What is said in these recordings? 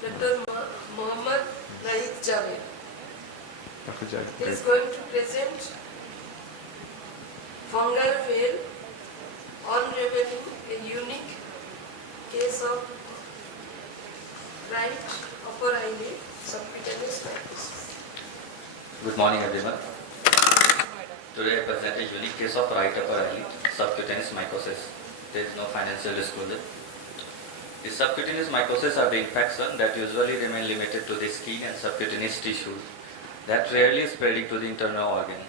Dr. Md Nahid Jawed. Dr. Jawed. He is going to present fungal veil, unraveling, a unique case of right upper eyelid subcutaneous mycosis. Good morning, everyone. Today I present a unique case of right upper eyelid subcutaneous mycosis. There is no financial disclosure. The subcutaneous mycosis are the infection that usually remain limited to the skin and subcutaneous tissue that rarely spreading to the internal organ.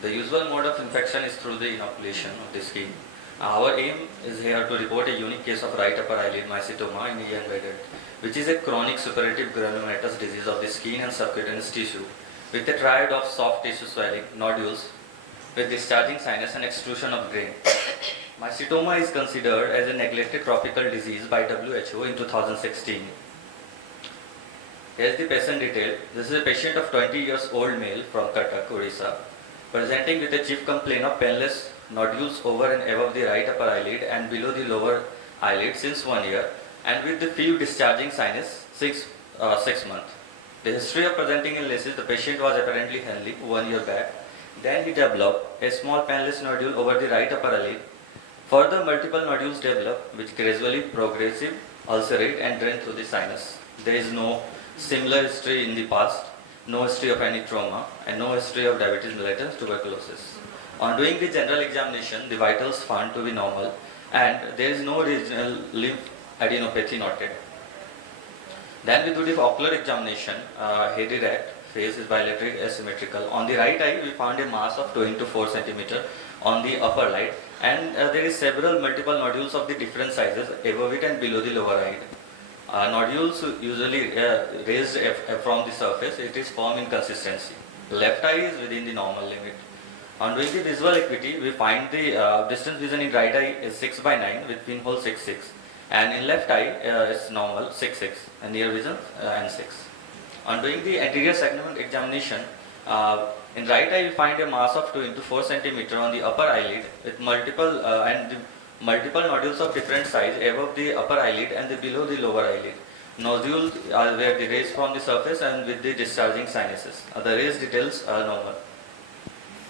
The usual mode of infection is through the inoculation of the skin. Our aim is here to report a unique case of right upper eyelid mycetoma in a young adult, which is a chronic suppurative granulomatous disease of the skin and subcutaneous tissue with a triad of soft tissue swelling, nodules, with discharging sinus and extrusion of grain. Mycetoma is considered as a neglected tropical disease by WHO in 2016. Here is the patient detail. This is a patient of 20 years old male from Cuttack, Odisha, presenting with a chief complaint of painless nodules over and above the right upper eyelid and below the lower eyelid since 1 year, and with the few discharging sinus 6 months. The history of presenting illnesses: the patient was apparently healthy 1 year back. Then he developed a small painless nodule over the right upper eyelid. Further, multiple nodules develop, which gradually progressive, ulcerate and drain through the sinus. There is no similar history in the past, no history of any trauma, and no history of diabetes mellitus, tuberculosis. On doing the general examination, the vitals found to be normal, and there is no regional lymph adenopathy noted. Then we do the ocular examination. Head erect, face is bilateral asymmetrical. On the right eye, we found a mass of 2 into 4 centimeter on the upper lid, and there is multiple nodules of the different sizes above it and below the lower eye. Nodules usually raised from the surface. It is firm in consistency. Left eye is within the normal limit. On doing the visual acuity, we find the distance vision in right eye is 6/9 with pinhole 6/6, and in left eye is normal 6/6, and near vision N6. On doing the anterior segment examination, in right eye we find a mass of 2 into 4 centimeter on the upper eyelid with multiple nodules of different size above the upper eyelid and below the lower eyelid. Nodules are where they raise from the surface and with the discharging sinuses. The raised details are normal.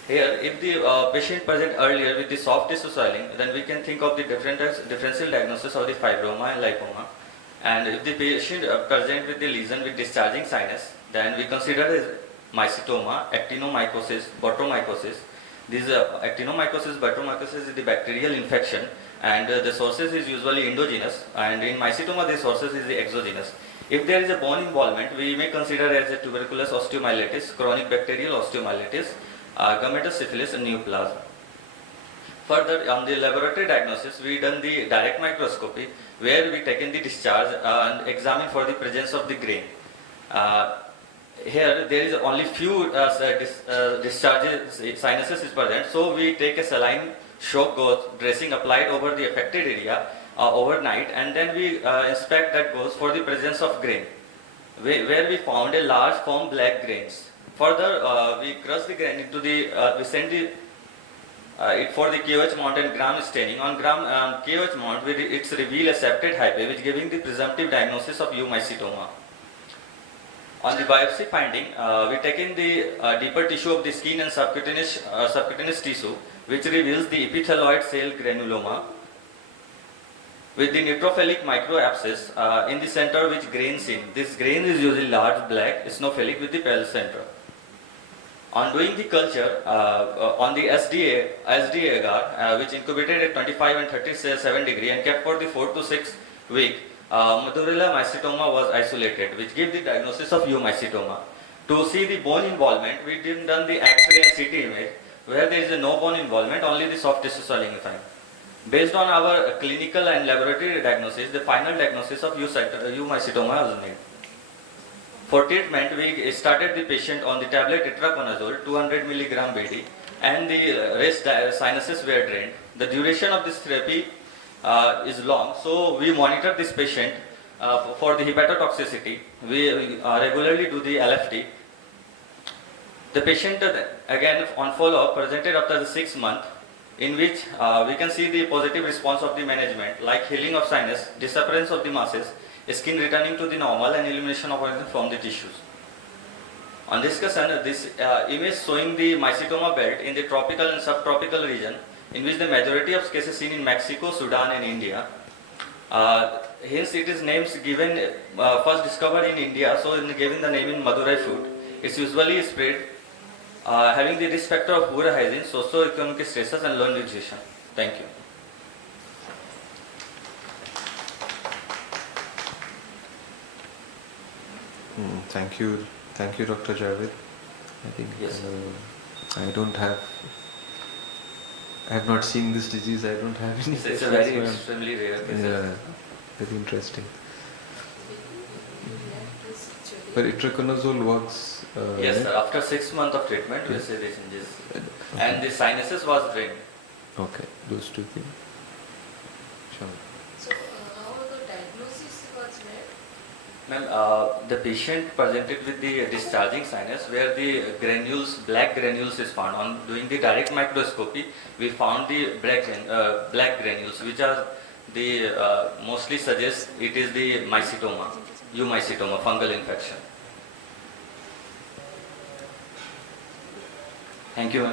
Here, if the patient present earlier with the soft tissue swelling, then we can think of the differential diagnosis of the fibroma and lipoma. And if the patient present with the lesion with discharging sinus, then we consider as mycetoma, actinomycosis, botromycosis. This actinomycosis, botromycosis is the bacterial infection, and the sources is usually endogenous, and in mycetoma the sources is the exogenous. If there is a bone involvement, we may consider as a tuberculous osteomyelitis, chronic bacterial osteomyelitis, gametous syphilis and neoplasm. Further, on the laboratory diagnosis, we done the direct microscopy where we taken the discharge and examine for the presence of the grain. Here there is only few discharges, sinuses is present, so we take a saline shock gauze dressing applied over the affected area overnight, and then we inspect that gauze for the presence of grain, where we found a large firm black grains. Further, we crush the grain into the, we send the it for the KOH mount and gram staining. On KOH mount, it's reveal a septate hyphae, which giving the presumptive diagnosis of mycetoma. On the biopsy finding, we taken the deeper tissue of the skin and subcutaneous tissue, which reveals the epithelioid cell granuloma with the neutrophilic microabscess in the center, which grain seen. This grain is usually large, black, eosinophilic with the pale center. On doing the culture on the SD agar, which incubated at 25 and 37 degree and kept for the 4 to 6 weeks, Madurella mycetoma was isolated, which gave the diagnosis of mycetoma. To see the bone involvement, we didn't done the X-ray and CT image, where there is no bone involvement, only the soft tissue swelling found. Based on our clinical and laboratory diagnosis, the final diagnosis of mycetoma was made. For treatment, we started the patient on the tablet itraconazole 200 mg BD, and the rest sinuses were drained. The duration of this therapy is long, so we monitor this patient for the hepatotoxicity. We regularly do the LFT. The patient again on follow-up presented after the 6 months, in which we can see the positive response of the management, like healing of sinus, disappearance of the masses, skin returning to the normal and elimination of organism from the tissues. On discussion, this image showing the mycetoma belt in the tropical and subtropical region, in which the majority of cases seen in Mexico, Sudan and India. Hence it is names given, first discovered in India, so given the name in Madurai fruit. It's usually spread having the risk factor of poor hygiene, socio-economic stresses and low nutrition. Thank you. Thank you, Dr. Javed. I think Yes. I have not seen this disease. I don't have any. It's a very extremely rare case. Yeah, very interesting. But itraconazole works. Yes, right? sir. After 6 months of treatment, we see the changes. And the sinuses was drained. Okay, those two things. Sure. So, how the diagnosis was made? Ma'am, the patient presented with the discharging sinus where the granules, black granules is found. On doing the direct microscopy, we found the black granules, which are the mostly suggest it is the mycetoma, mycetoma, fungal infection. Thank you, ma'am.